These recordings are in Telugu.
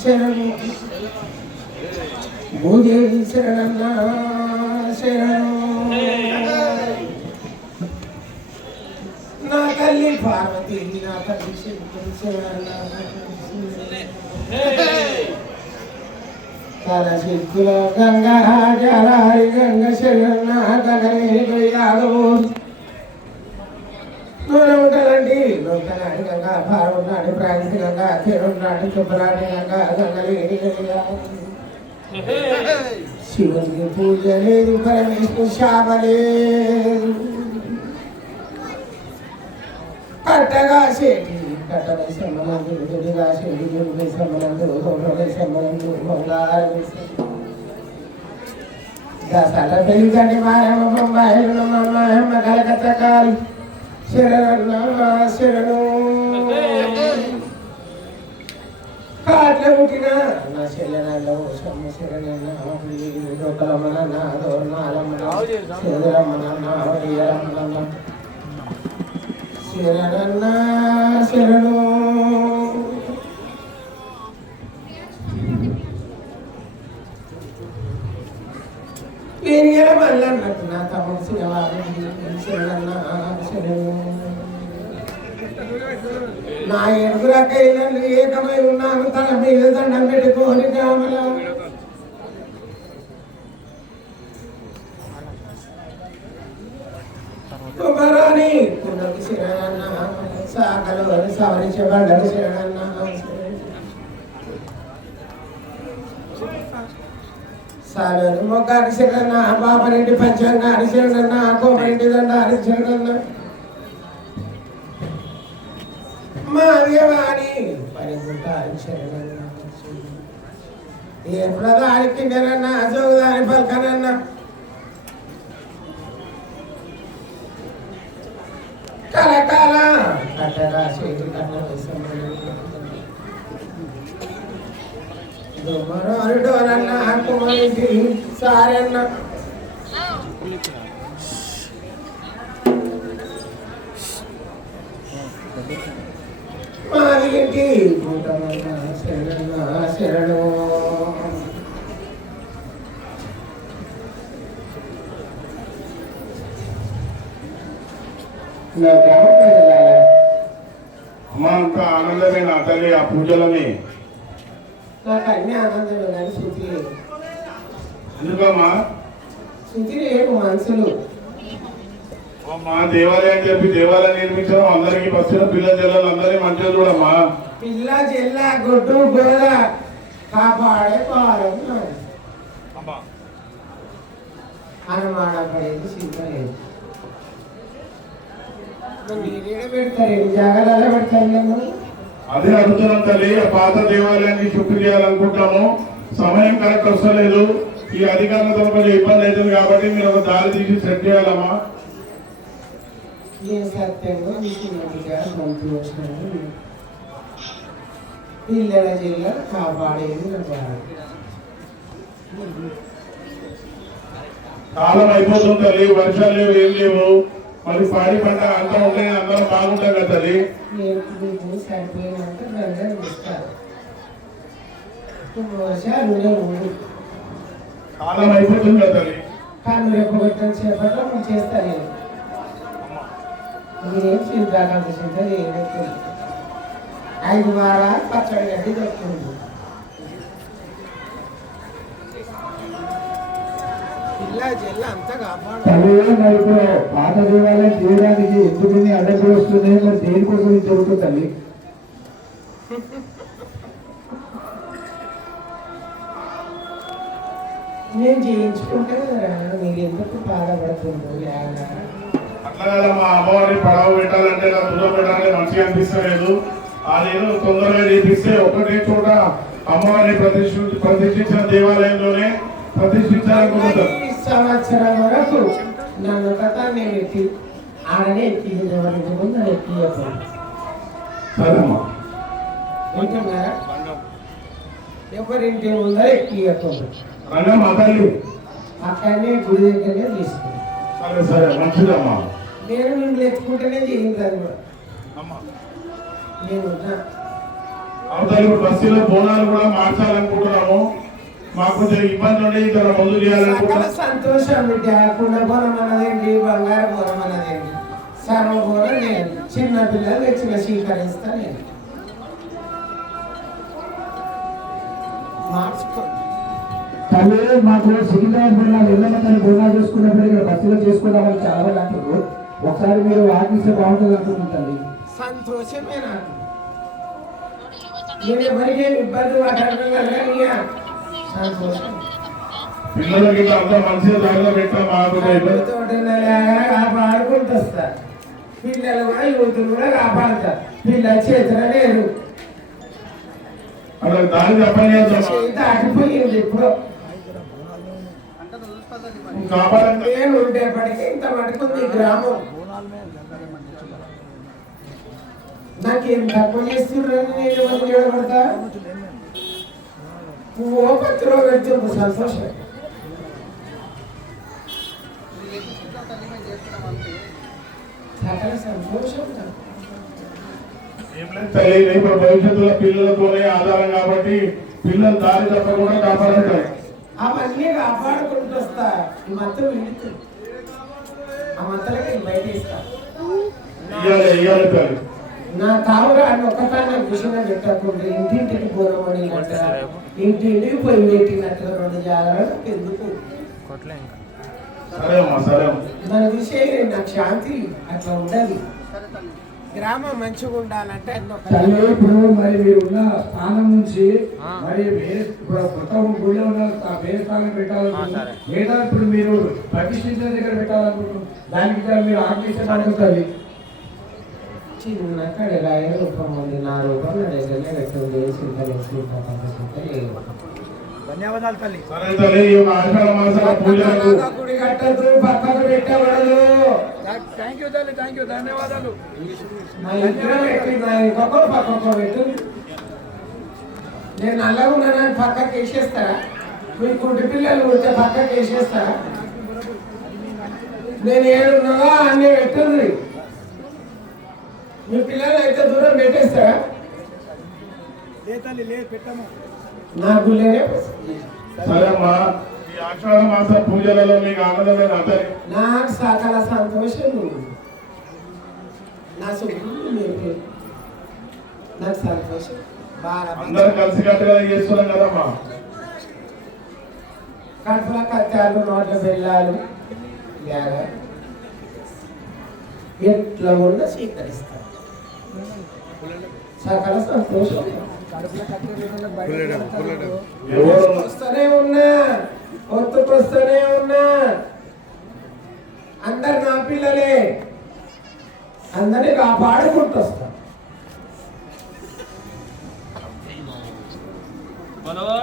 శరణు భూదేవి శరణన్న శరణు నా తల్లి పార్వతి నా తల్లి శంకరి శరణన్న తన సిక్కుల గంగా జలారి గంగ శరణన్న గంగ నూనె లోకనాడి గంగా పార్వనాడి ప్రాంతి గంగా తిరునాడి చుబ్బరాడి గంగా గంగలేని శివునికి పూజ లేదు పరమేశ్వరు శాప లేదు కట్టగా చేటి కట్టగా శమ్మనందు దుడిగా చేటి దుడిగా శమ్మనందు గౌరవ శమ్మనందు బంగారు దసర పెళ్ళి మారమ్మ బొంబాయిలు మమ్మ కలకత్తకాలి శరణ శరణు కాట్ల పుట్టిన నా శరణలో సమ్మ శరణమ్మ శరణన్న శరణు ఏరియల మల్లన్నట్టు నా తమ్ముడు శివవారి శరణన్న శరణు నా ఏడుగురు అక్కయ్యలు ఏకమై ఉన్నాను తన మీద దండం పెట్టుకోని కామల కుమరాని కుండకి శరణన్న సాకలు సవరించబడ్డది శరణన్న సాలను మొగ్గాకి శరణన్న బాబరెడ్డి పంచాంగారి శరణన్న కోమరెడ్డి దండారి శరణన్న మాదేవాని పరిగుంటారి శరణన్న ఏ ప్రధాని కిందనన్న జోగుదాని పల్కనన్న కలకాల కట్టగా చేతి కట్టనన్న కుమరింటి సారన్న మాదింటి శరణన్న శరణు అమ్మా అంత ఆనందమే నా తల్లి ఆ పూజలని నాకు అన్ని ఆనందమే కానీ శృతి లేదు ఎందుకమ్మా శృతి లేదు మనసులు మా దేవాలయం చెప్పి దేవాలయం నిర్మించడం అందరికి వచ్చిన పిల్ల జిల్లాలు అందరినీ మంచిగా చూడమ్మా పిల్ల జిల్ల గొడ్డు గోడ కాపాడే పారం అనుమాన పడేది సిద్ధలేదు పెడతారు జాగ్రత్తగా పెడతారు అదే అడుగుతున్నాం తల్లి ఆ పాత దేవాలయాన్ని శుద్ధి చేయాలనుకుంటాము సమయం కరెక్ట్ వస్తలేదు ఈ అధికారులతో కొంచెం ఇబ్బంది అవుతుంది కాబట్టి మీరు ఒక దారి తీసి సెట్ చేయాలమ్మా ఏం సత్యంగా సంతోషంగా పిల్లల జిల్లా కాపాడేది కాలం అయిపోతుంది తల్లి వర్షాలు లేవు ఏం లేవు మరి పాడి పంట అంతా ఉంటే అందరం బాగుంటాం కదా తల్లి సరిపోయినంత రంగం ఇస్తారు వర్షాలు కాలం అయిపోతుంది కదా తల్లి కానీ రేపు గంటల సేపట్లో మేము చేస్తారు మీరేం చింతాకాంత చింత చేయలేదు 5 వారాలు పచ్చడి గడ్డి దొరుకుతుంది పాత దేవాలయం చేయడానికి ఎందుకు అడ్డంకులు వస్తున్నాయి మరి దేనికోసం జరుగుతుంది తల్లి నేను చేయించుకుంటే మీరు ఎందుకు బాధపడుతుంది అట్లా మా అమ్మవారి పడవ పెట్టాలంటే నా దూరం పెట్టాలంటే మంచిగా అనిపిస్తలేదు అదేదో తొందరగా చేపిస్తే ఒకటే చోట అమ్మవారిని ప్రతిష్ఠించిన దేవాలయంలోనే ప్రతిష్ఠించాలనుకుంటారు సంవత్సరం వరకు నన్ను కథ నేను ఎక్కి ఆడనే ఎక్కి ఎవరికి ముందు ఎక్కి ఎవరింటి ముందర ఎక్కి అక్కడనే గుడి దగ్గరనే తీసుకుంటాను సరే సరే మంచిదమ్మా నేను మిమ్మల్ని ఎత్తుకుంటేనే చేయించాను కూడా నేను అవతల ఇప్పుడు బస్సులో బోనాలు కూడా మార్చాలనుకుంటున్నాము. మాకు కొంచెం ఇబ్బంది ఉండి ఇక్కడ ముందు సకల చేయాలనుకుంటున్నాం. సంతోషం బిడ్డ. కుండబోనం అన్నదేంటి, బంగారు బోనం అన్నదేంటి, సర్వబోనం నేను చిన్న పిల్లలు తెచ్చిన స్వీకరిస్తా నేను. మార్చుకో తల్లి మాకు సికింద్రాబాద్ బోనాలు ఎల్లమ్మ తల్లి బోనాలు చేసుకున్నప్పుడు ఇక్కడ బస్సులో చేసుకుందామని చాలా మంది అంటారు. ఒకసారి మీరు ఆగిస్తే బాగుంటుంది అంటుంది తల్లి. సంతోషమే నాకు. నేను ఎవరికి ఇబ్బంది పడకుండా సంతోషం. పిల్లలకి అంతా మంచిగా దారిలో పెట్టాం. మాకు కాపాడుకుంటూ వస్తారు. పిల్లలు కూడా యువతులు కూడా కాపాడుతారు. పిల్లల చేతులు లేరు, అక్కడ దారి తప్పలేదు. చేతి ఆగిపోయింది. ఇప్పుడు కాపాడంటే నేను ఉండేప్పటికీ ఇంత మటుకుంది ఈ గ్రామం. నాకేం తక్కువ చేస్తున్నారని నేను ఎవరిని నిలబడతా. ఓ పత్రిలో పెడుతుంది సంతోషం. సకల సంతోషం నాకు. ఏం లేదు తల్లి, రేపు భవిష్యత్తులో పిల్లలతోనే ఆధారం కాబట్టి పిల్లలు దారి తప్పకుండా కాపాడుతారు. అవన్నీ కాపాడుకుంటూ వస్తా. ఈ మత్తలు విడుతుంది. ఆ మత్తలకి బయట ఇస్తా. ఇయ్యాలి తల్లి. నా కావురా అని ఒక్కసారి విషయంగా పెట్టకుండా ఇంటింటికి పోరమని ఇంటింటికి పోయి పెట్టినట్టుగా 2 జాగ్రత్తలు ఎందుకు. సరే అమ్మా, సరే అమ్మా. మన విషయం నాకు శాంతి అట్లా ఉండాలి. గ్రామం మంచిగా ఉండాలంటే తల్లి ఇప్పుడు మరి మీరు ఉన్న స్థానం నుంచి మరి కొత్త గుడిలో ఉన్న వేరే స్థానం పెట్టాలనుకుంటున్నారు. లేదా ఇప్పుడు మీరు ప్రతిష్ఠించిన దగ్గర పెట్టాలనుకుంటున్నారు. దానికి మీరు ఆజ్ఞించాలి. చిన్న కడగాయ రూపం ఉంది. నా రూపం నా దగ్గరనే పెట్టింది. ధన్యవాదాలు తల్లి. సరే తల్లి, ఈ ఆషాఢ మాసంలో పూజలకు గుడి కట్టదు, పక్కకు పెట్టబడదు. థ్యాంక్ యూ తల్లి, థ్యాంక్ యూ, ధన్యవాదాలు. నా ఇంట్లో పెట్టి నా ఇంకొక పక్కకు పెట్టు. నేను అలా ఉన్నానని పక్కకి వేసేస్తారా? మీ కుంటి పిల్లలు ఉంటే పక్కకి వేసేస్తారా? నేను ఏడున్నావో అన్నీ పెట్టుంది. మీ పిల్లలు అయితే దూరం పెట్టేస్తారా? నాకు లేనే. సరే అమ్మా, ఈ ఆషాఢ మాస పూజలలో మీకు ఆనందమైన అందరి నాకు సకల సంతోషం. నా సుఖం నాకు సంతోషం. అందరు కలిసికట్టుగా చేస్తున్నాం కదమ్మా. కడుపుల కత్తాలు, నోట్ల బెల్లాలు ఎట్లా ఉన్న స్వీకరిస్తారు. సకల సంతోషం. వస్తూనే ఉన్నా, ఒత్తుకొస్తూనే ఉన్నా. అందరు నా పిల్లలే. అందరినీ కాపాడుకుంటూ వస్తా.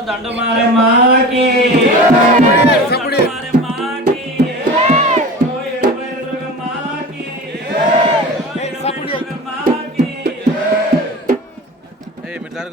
దండమారమ్మాకి मिठाई